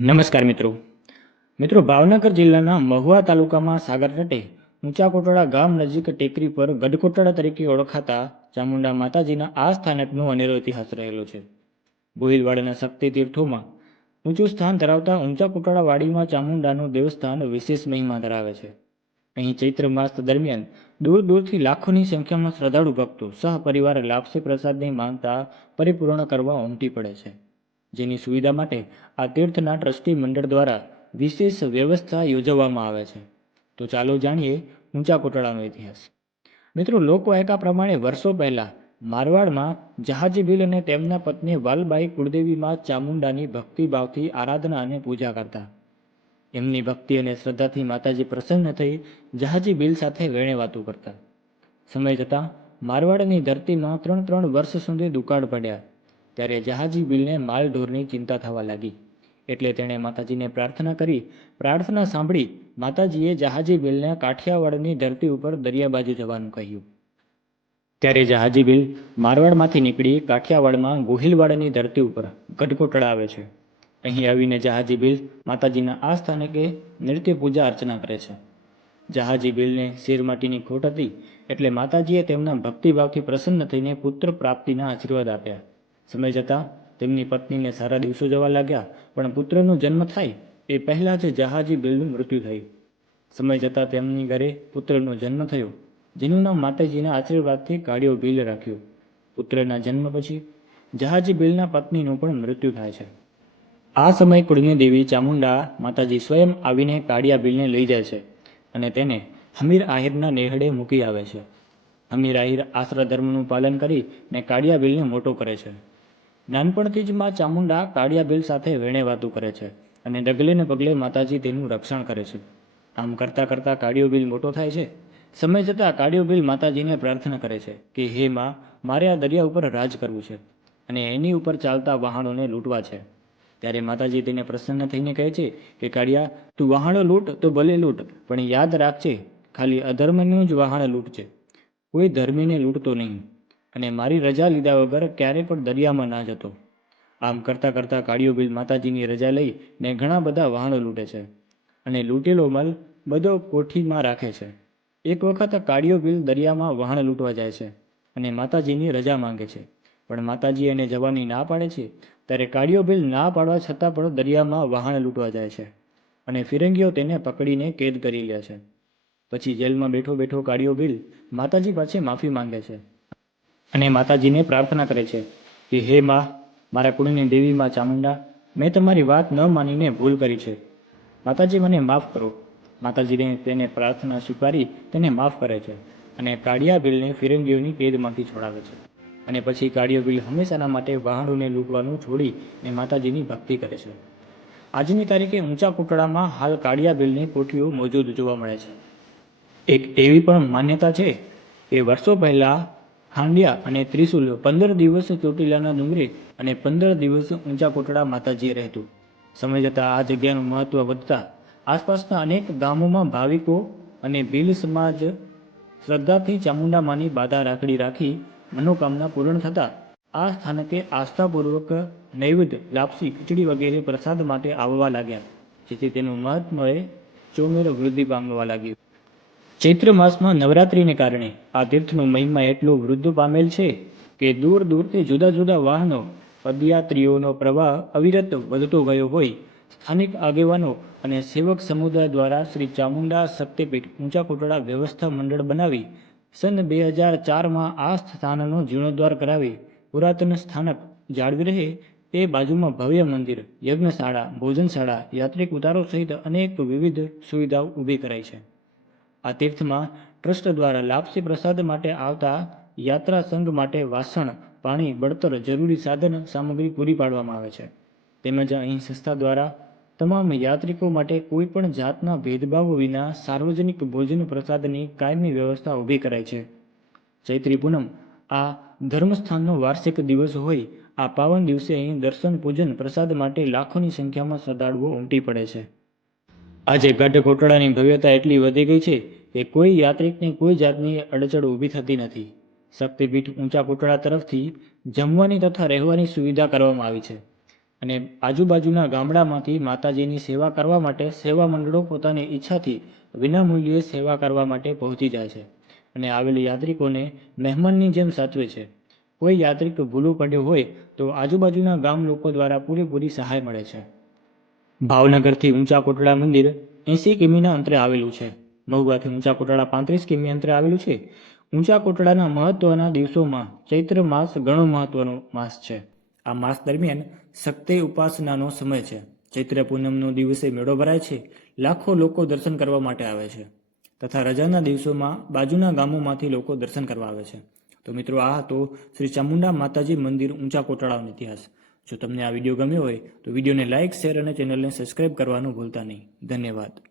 નમસ્કાર મિત્રો. મિત્રો, ભાવનગર જિલ્લાના મહુવા તાલુકામાં સાગર તટે ઊંચા કોટડા ગામ નજીક ટેકરી પર ગઢકોટડા તરીકે ઓળખાતા ચામુંડા માતાજીના આ સ્થાનકનો અનેરો ઇતિહાસ રહેલો છે. ભોઈલવાડાના શક્તિ તીર્થોમાં ઊંચું સ્થાન ધરાવતા ઊંચા કોટડા વાડીમાં ચામુંડાનું દેવસ્થાન વિશેષ મહિમા ધરાવે છે. અહીં ચૈત્ર માસ દરમિયાન દૂર દૂરથી લાખોની સંખ્યામાં શ્રદ્ધાળુ ભક્તો સહપરિવાર લાપસી પ્રસાદની માનતા પરિપૂર્ણ કરવા ઉમટી પડે છે. જેની સુવિધા માટે આ તીર્થના ટ્રસ્ટી મંડળ દ્વારા વિશેષ વ્યવસ્થા યોજવામાં આવે છે. તો ચાલો જાણીએ ઊંચા કોટડાનો ઇતિહાસ. મિત્રો લોકવાયકા પ્રમાણે વર્ષો પહેલાં મારવાડમાં જહાજી ભીલ અને તેમના પત્ની વાલબાઈ કુળદેવીમાં ચામુંડાની ભક્તિભાવથી આરાધના અને પૂજા કરતા. એમની ભક્તિ અને શ્રદ્ધાથી માતાજી પ્રસન્ન થઈ જહાજી ભીલ સાથે વેણે વાતું કરતા. સમય જતાં મારવાડની ધરતીમાં ત્રણ ત્રણ વર્ષ સુધી દુકાળ પડ્યા. ત્યારે જહાજી બિલને માલ ઢોરની ચિંતા થવા લાગી. એટલે તેણે માતાજીને પ્રાર્થના કરી. પ્રાર્થના સાંભળી માતાજીએ જહાજી બિલને કાઠિયાવાડની ધરતી ઉપર દરિયા બાજુ જવાનું કહ્યું. ત્યારે જહાજી બિલ મારવાડમાંથી નીકળી કાઠિયાવાડમાં ગોહિલવાડની ધરતી ઉપર ગઢકોટડા આવે છે. અહીં આવીને જહાજી બિલ માતાજીના આ સ્થાનકે નૃત્ય પૂજા અર્ચના કરે છે. જહાજી બિલને શેરમાટીની ખોટ હતી એટલે માતાજીએ તેમના ભક્તિભાવથી પ્રસન્ન થઈને પુત્ર પ્રાપ્તિના આશીર્વાદ આપ્યા. સમય જતાં તેમની પત્નીને સારા દિવસો જવા લાગ્યા, પણ પુત્રનો જન્મ થાય એ પહેલાં જ જહાજી બિલનું મૃત્યુ થયું. સમય જતાં તેમની ઘરે પુત્રનો જન્મ થયો, જેનું નામ માતાજીના આશીર્વાદથી કાળિયો બિલ રાખ્યું. પુત્રના જન્મ પછી જહાજી બિલના પત્નીનું પણ મૃત્યુ થાય છે. આ સમયે કુળની દેવી ચામુંડા માતાજી સ્વયં આવીને કાળિયા બિલને લઈ જાય છે અને તેને હમીર આહિરના નેહડે મૂકી આવે છે. હમીર આહિર આશ્રા ધર્મનું પાલન કરીને કાળિયા બિલને મોટો કરે છે. નાનપણથી જ માં ચામુંડા કાળિયા બિલ સાથે વેણેવાતું કરે છે અને ડગલે ને પગલે માતાજી તેનું રક્ષણ કરે છે. આમ કરતાં કરતાં કાળિયો બિલ મોટો થાય છે. સમય જતાં કાળિયો બિલ માતાજીને પ્રાર્થના કરે છે કે, હે માં, મારે આ દરિયા ઉપર રાજ કરવું છે અને એની ઉપર ચાલતા વહાણોને લૂંટવા છે. ત્યારે માતાજી તેને પ્રસન્ન થઈને કહે છે કે, કાળિયા, તું વહાણો લૂંટ તો ભલે લૂંટ, પણ યાદ રાખજે, ખાલી અધર્મનું જ વહાણ લૂંટજે. કોઈ ધર્મીને લૂંટતો નહીં. અને મારી રજા લીધા વગર ક્યારેય પણ દરિયામાં ના જતો. આમ કરતાં કરતાં કાળિયો બિલ માતાજીની રજા લઈ ને ઘણા બધા વાહનો લૂંટે છે અને લૂંટેલો માલ બધો કોઠીમાં રાખે છે. એક વખત કાળિયો બિલ દરિયામાં વહાણ લૂંટવા જાય છે અને માતાજીની રજા માંગે છે. પણ માતાજી એને જવાની ના પાડે છે ત્યારે કાળિયો બિલ ના પાડવા છતાં પણ દરિયામાં વહાણ લૂંટવા જાય છે અને ફિરંગીઓ તેને પકડીને કેદ કરી લે છે. પછી જેલમાં બેઠો બેઠો કાળિયો બિલ માતાજી પાસે માફી માંગે છે. અને માતાજીને પ્રાર્થના કરે છે કે, હે મા, મારા કુળની દેવી મા ચામુંડા, મેં તમારી વાત ન માનીને ભૂલ કરી છે. માતાજી મને માફ કરો. માતાજીને તેને પ્રાર્થના સ્વીકારી તેને માફ કરે છે અને કાળિયા ભીલને ફિરંગીઓની કેદમાંથી છોડાવે છે. અને પછી કાળિયો બિલ હંમેશાના માટે વહાણોને લૂંટવાનું છોડી અને માતાજીની ભક્તિ કરે છે. આજની તારીખે ઊંચા કોટડામાં હાલ કાળિયા બિલની કોઠીઓ મોજૂદ જોવા મળે છે. એક એવી પણ માન્યતા છે કે, વર્ષો પહેલાં હાંડિયા અને ત્રિશુલ પંદર દિવસ ચોટીલાના ડુંગરે અને પંદર દિવસ ઊંચા કોટડા માતાજીએ રહેતું. સમય જતાં આ જગ્યાનું મહત્ત્વ વધતા આસપાસના અનેક ગામોમાં ભાવિકો અને ભીલ સમાજ શ્રદ્ધાથી ચામુંડામાંની બાધા રાખડી રાખી મનોકામના પૂર્ણ થતાં આ સ્થાનકે આસ્થાપૂર્વક નૈવેદ્ય, લાપસી, ખીચડી વગેરે પ્રસાદ માટે આવવા લાગ્યા, જેથી તેનું મહત્વએ ચોમેર વૃદ્ધિ પામવા લાગ્યું. ચૈત્ર માસમાં નવરાત્રિને કારણે આ તીર્થનો મહિમા એટલો વૃદ્ધ પામેલ છે કે દૂર દૂરથી જુદા જુદા વાહનો, પદયાત્રીઓનો પ્રવાહ અવિરત વધતો ગયો હોય. સ્થાનિક આગેવાનો અને સેવક સમુદાય દ્વારા શ્રી ચામુંડા શક્તિપીઠ ઊંચા કોટડા વ્યવસ્થા મંડળ બનાવી સન બે હજાર ચારમાં આ સ્થાનનો જીર્ણોદ્ધાર કરાવી પુરાતન સ્થાનક જાળવી રહે તે બાજુમાં ભવ્ય મંદિર, યજ્ઞશાળા, ભોજનશાળા, યાત્રિક ઉતારો સહિત અનેક વિવિધ સુવિધાઓ ઊભી કરાઈ છે. આ તીર્થમાં ટ્રસ્ટ દ્વારા લાપસી પ્રસાદ માટે આવતા યાત્રા સંઘ માટે વાસણ, પાણી, બળતર જરૂરી સાધન સામગ્રી પૂરી પાડવામાં આવે છે. તેમજ અહીં સંસ્થા દ્વારા તમામ યાત્રિકો માટે કોઈ પણ જાતના ભેદભાવ વિના સાર્વજનિક ભોજન પ્રસાદની કાયમી વ્યવસ્થા ઊભી કરાઈ છે. ચૈત્રી પૂનમ, આ ધર્મસ્થાનનો વાર્ષિક દિવસ હોય, આ પાવન દિવસે અહીં દર્શન પૂજન પ્રસાદ માટે લાખોની સંખ્યામાં શ્રદ્ધાળુઓ ઉમટી પડે છે. આજે ગઢ કોટડાની ભવ્યતા એટલી વધી ગઈ છે કે કોઈ યાત્રિકને કોઈ જાતની અડચણ ઊભી થતી નથી. શક્તિપીઠ ઊંચા કોટડા તરફથી જમવાની તથા રહેવાની સુવિધા કરવામાં આવી છે. અને આજુબાજુના ગામડામાંથી માતાજીની સેવા કરવા માટે સેવા મંડળો પોતાની ઈચ્છાથી વિનામૂલ્યે સેવા કરવા માટે પહોંચી જાય છે અને આવેલી યાત્રિકોને મહેમાનની જેમ સાચવે છે. કોઈ યાત્રિક ભૂલું પડ્યું હોય તો આજુબાજુના ગામ લોકો દ્વારા પૂરેપૂરી સહાય મળે છે. ભાવનગરથી ઊંચા કોટડા મંદિર એંસી કિમીના અંતરે આવેલું છે. મહુવાથી ઊંચા કોટડા પાંત્રીસ કિમી અંતરે આવેલું છે. ઊંચા કોટડાના મહત્વના દિવસોમાં ચૈત્ર માસ ઘણો મહત્વનો માસ છે. આ માસ દરમિયાન શક્તિ ઉપાસનાનો સમય છે. ચૈત્ર પૂનમનો દિવસે મેળો ભરાય છે. લાખો લોકો દર્શન કરવા માટે આવે છે. તથા રજાના દિવસોમાં બાજુના ગામોમાંથી લોકો દર્શન કરવા આવે છે. તો મિત્રો આ હતો શ્રી ચામુંડા માતાજી મંદિર ઊંચા કોટડાનો ઇતિહાસ. જો તમને આ વીડિયો ગમ્યો હોય તો વિડીયોને લાઇક, શેર અને ચેનલને સબસ્ક્રાઇબ કરવાનું ભૂલતા નહીં. ધન્યવાદ.